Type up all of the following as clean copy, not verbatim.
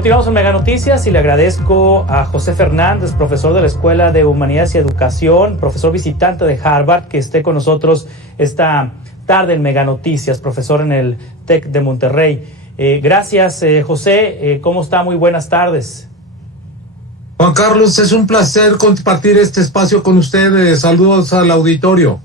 Continuamos en Mega Noticias y le agradezco a José Fernández, profesor de la Escuela de Humanidades y Educación, profesor visitante de Harvard, que esté con nosotros esta tarde en Mega Noticias, profesor en el TEC de Monterrey. Gracias, José. ¿Cómo está? Muy buenas tardes. Juan Carlos, es un placer compartir este espacio con ustedes. Saludos al auditorio.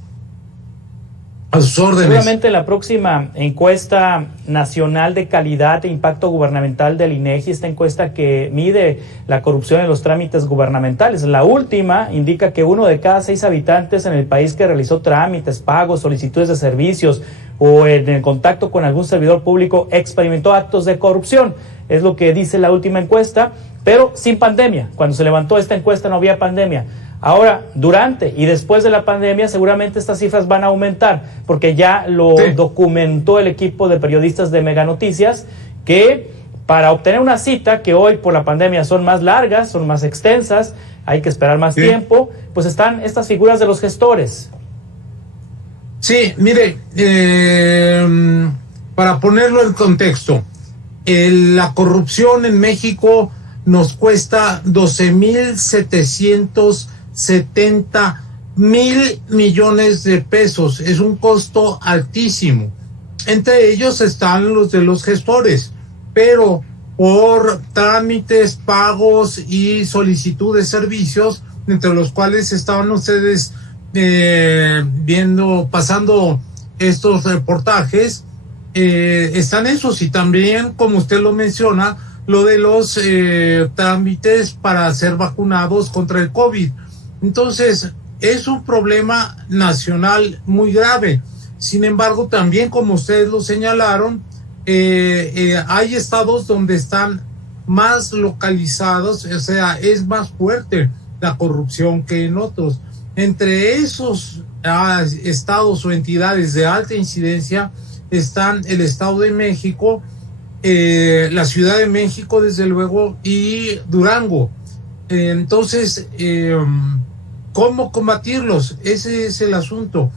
A sus órdenes. Seguramente la próxima encuesta nacional de calidad e impacto gubernamental del INEGI, esta encuesta que mide la corrupción en los trámites gubernamentales. La última indica que 1 de cada 6 habitantes en el país que realizó trámites, pagos, solicitudes de servicios o en el contacto con algún servidor público experimentó actos de corrupción. Es lo que dice la última encuesta, pero sin pandemia. Cuando se levantó esta encuesta no había pandemia. Ahora, durante y después de la pandemia, seguramente estas cifras van a aumentar, porque ya lo documentó el equipo de periodistas de Mega Noticias, que para obtener una cita, que hoy por la pandemia son más largas, son más extensas, hay que esperar más tiempo, pues están estas figuras de los gestores. Sí, mire, para ponerlo en contexto, la corrupción en México nos cuesta 12,770 mil millones de pesos. Es un costo altísimo. Entre ellos están los de los gestores, pero por trámites, pagos y solicitud de servicios, entre los cuales estaban ustedes pasando estos reportajes, están esos, y también, como usted lo menciona, lo de los trámites para ser vacunados contra el COVID. Entonces, es un problema nacional muy grave. Sin embargo, también, como ustedes lo señalaron, hay estados donde están más localizados, o sea, es más fuerte la corrupción que en otros. Entre esos estados o entidades de alta incidencia están el Estado de México, la Ciudad de México, desde luego, y Durango. Entonces, ¿cómo combatirlos? Ese es el asunto,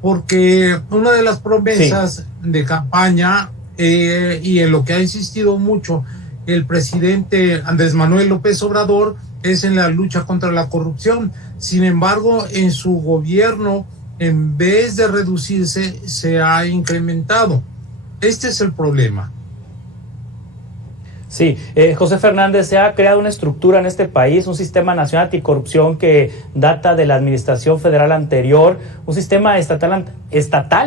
porque una de las promesas de campaña, y en lo que ha insistido mucho el presidente Andrés Manuel López Obrador, es en la lucha contra la corrupción. Sin embargo, en su gobierno, en vez de reducirse, se ha incrementado. Este es el problema. Sí, José Fernández, se ha creado una estructura en este país, un sistema nacional anticorrupción que data de la administración federal anterior, un sistema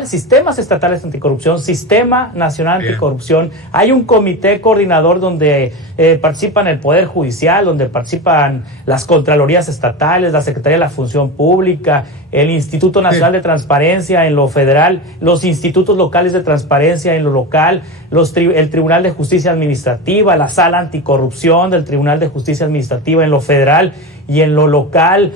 sistemas estatales anticorrupción, sistema nacional anticorrupción. Hay un comité coordinador donde participan el Poder Judicial, donde participan las Contralorías estatales, la Secretaría de la Función Pública, el Instituto Nacional de Transparencia en lo federal, los institutos locales de transparencia en lo local, el Tribunal de Justicia Administrativa, la Sala Anticorrupción del Tribunal de Justicia Administrativa en lo federal y en lo local,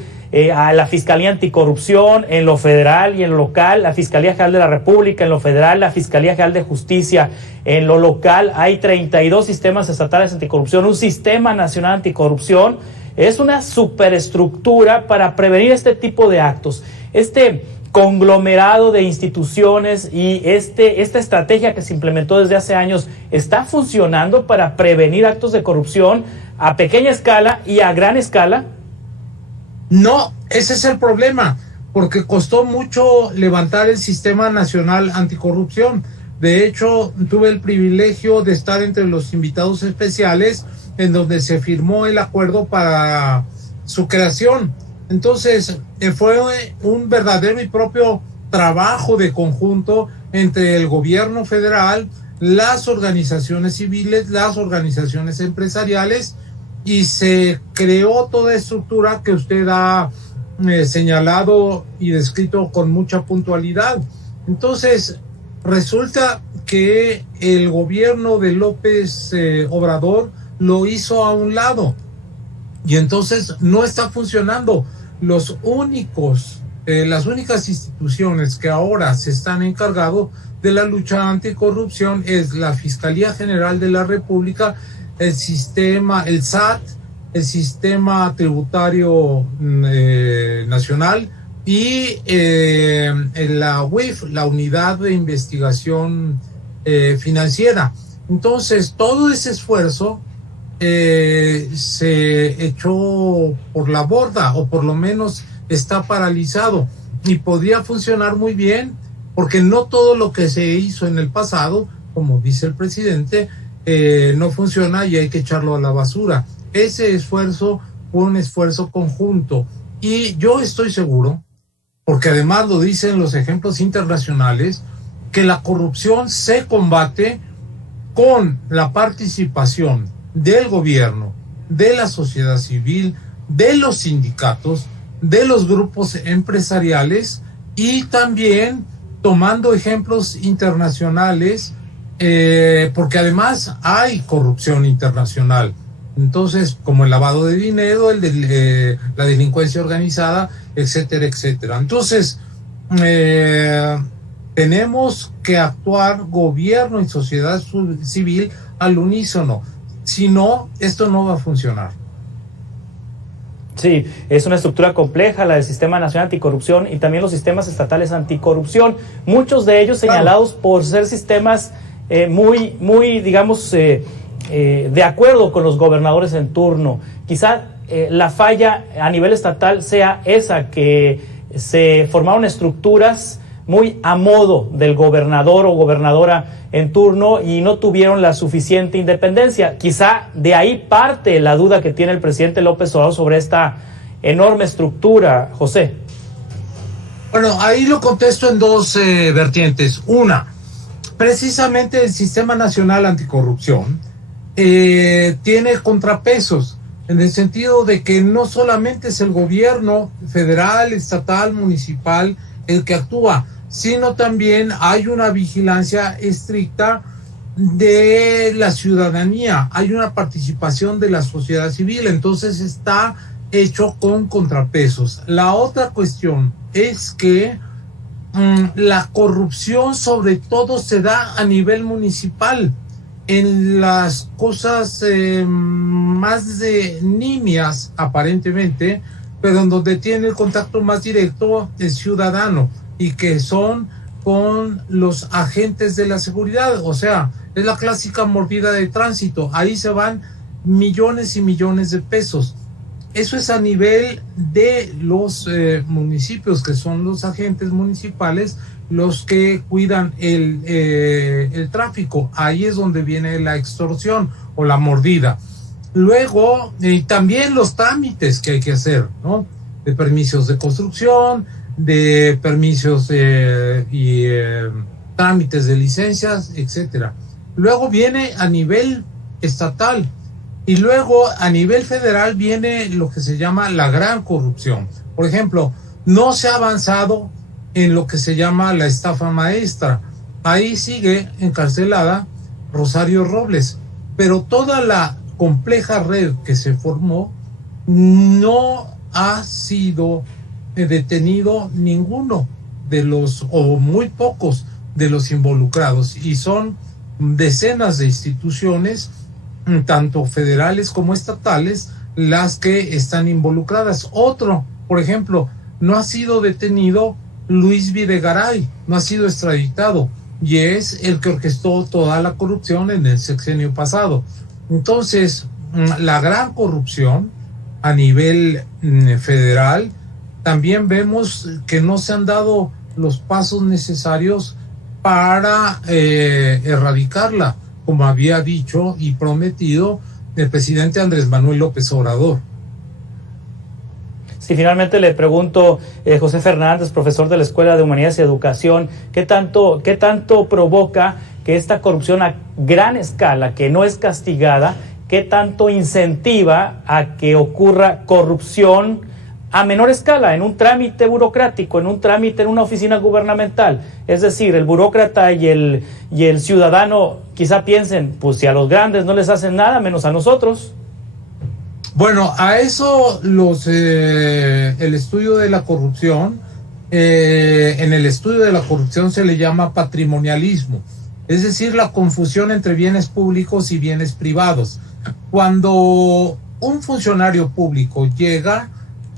a la Fiscalía Anticorrupción en lo federal y en lo local, la Fiscalía General de la República en lo federal, la Fiscalía General de Justicia en lo local. Hay 32 sistemas estatales anticorrupción, un sistema nacional anticorrupción. Es una superestructura para prevenir este tipo de actos. Este conglomerado de instituciones y esta estrategia que se implementó desde hace años está funcionando para prevenir actos de corrupción a pequeña escala y a gran escala. No, ese es el problema, porque costó mucho levantar el Sistema Nacional Anticorrupción. De hecho, tuve el privilegio de estar entre los invitados especiales en donde se firmó el acuerdo para su creación. Entonces, fue un verdadero y propio trabajo de conjunto entre el gobierno federal, las organizaciones civiles, las organizaciones empresariales, y se creó toda estructura que usted ha señalado y descrito con mucha puntualidad. Entonces, resulta que el gobierno de López Obrador lo hizo a un lado, y entonces no está funcionando. Las únicas instituciones que ahora se están encargando de la lucha anticorrupción es la Fiscalía General de la República, el SAT, el Sistema Tributario Nacional y la UIF, la Unidad de Investigación Financiera. Entonces, todo ese esfuerzo se echó por la borda, o por lo menos está paralizado, y podría funcionar muy bien, porque no todo lo que se hizo en el pasado, como dice el presidente, no funciona y hay que echarlo a la basura. Ese esfuerzo fue un esfuerzo conjunto, y yo estoy seguro, porque además lo dicen los ejemplos internacionales, que la corrupción se combate con la participación del gobierno, de la sociedad civil, de los sindicatos, de los grupos empresariales, y también tomando ejemplos internacionales, porque además hay corrupción internacional. Entonces, como el lavado de dinero, la delincuencia organizada, etcétera, etcétera. Entonces, tenemos que actuar gobierno y sociedad civil al unísono. Si no, esto no va a funcionar. Sí, es una estructura compleja la del Sistema Nacional Anticorrupción y también los sistemas estatales anticorrupción, muchos de ellos señalados por ser sistemas muy, digamos, de acuerdo con los gobernadores en turno. Quizá la falla a nivel estatal sea esa, que se formaron estructuras muy a modo del gobernador o gobernadora en turno y no tuvieron la suficiente independencia. Quizá de ahí parte la duda que tiene el presidente López Obrador sobre esta enorme estructura, José. Bueno, ahí lo contesto en dos vertientes. Una, precisamente el Sistema Nacional Anticorrupción tiene contrapesos, en el sentido de que no solamente es el gobierno federal, estatal, municipal el que actúa, sino también hay una vigilancia estricta de la ciudadanía, hay una participación de la sociedad civil, entonces está hecho con contrapesos. La otra cuestión es que la corrupción sobre todo se da a nivel municipal, en las cosas más nimias aparentemente, pero en donde tiene el contacto más directo el ciudadano, y que son con los agentes de la seguridad. O sea, es la clásica mordida de tránsito, ahí se van millones y millones de pesos. Eso es a nivel de los municipios, que son los agentes municipales los que cuidan el tráfico. Ahí es donde viene la extorsión o la mordida. Luego, también los trámites que hay que hacer, ¿no? De permisos de construcción, de permisos y trámites de licencias, etcétera. Luego viene a nivel estatal, y luego a nivel federal viene lo que se llama la gran corrupción. Por ejemplo, no se ha avanzado en lo que se llama la estafa maestra. Ahí sigue encarcelada Rosario Robles, pero toda la compleja red que se formó no ha sido detenido ninguno de los, o muy pocos de los involucrados, y son decenas de instituciones, tanto federales como estatales, las que están involucradas. Otro, por ejemplo, no ha sido detenido Luis Videgaray, no ha sido extraditado, y es el que orquestó toda la corrupción en el sexenio pasado. Entonces, la gran corrupción a nivel federal, también vemos que no se han dado los pasos necesarios para erradicarla, como había dicho y prometido el presidente Andrés Manuel López Obrador. Si finalmente le pregunto, José Fernández, profesor de la Escuela de Humanidades y Educación, ¿qué tanto provoca que esta corrupción a gran escala, que no es castigada, qué tanto incentiva a que ocurra corrupción a menor escala, en un trámite burocrático, en un trámite en una oficina gubernamental? Es decir, el burócrata y el ciudadano quizá piensen, pues si a los grandes no les hacen nada, menos a nosotros. Bueno, a eso el estudio de la corrupción, en el estudio de la corrupción se le llama patrimonialismo, es decir, la confusión entre bienes públicos y bienes privados. Cuando un funcionario público llega,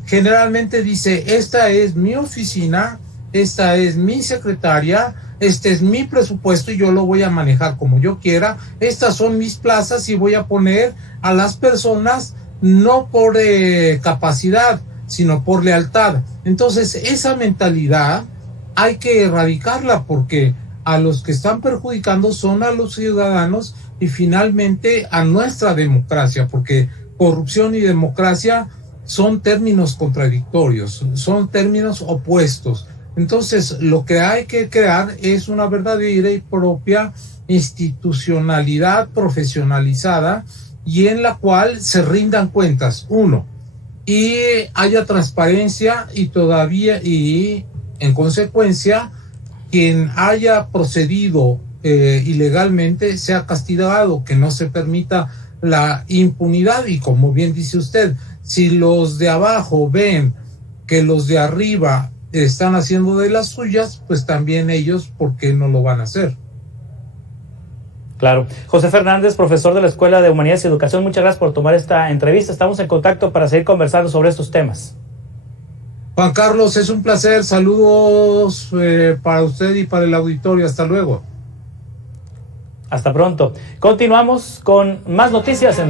generalmente dice, esta es mi oficina, esta es mi secretaria, este es mi presupuesto y yo lo voy a manejar como yo quiera, estas son mis plazas y voy a poner a las personas no por capacidad, sino por lealtad. Entonces, esa mentalidad hay que erradicarla porque a los que están perjudicando son a los ciudadanos y finalmente a nuestra democracia, porque corrupción y democracia son términos contradictorios, son términos opuestos. Entonces, lo que hay que crear es una verdadera y propia institucionalidad profesionalizada y en la cual se rindan cuentas, uno, y haya transparencia y en consecuencia quien haya procedido ilegalmente sea castigado, que no se permita la impunidad. Y como bien dice usted, si los de abajo ven que los de arriba están haciendo de las suyas, pues también ellos, ¿por qué no lo van a hacer? Claro. José Fernández, profesor de la Escuela de Humanidades y Educación, muchas gracias por tomar esta entrevista. Estamos en contacto para seguir conversando sobre estos temas. Juan Carlos, es un placer. Saludos para usted y para el auditorio. Hasta luego. Hasta pronto. Continuamos con más noticias en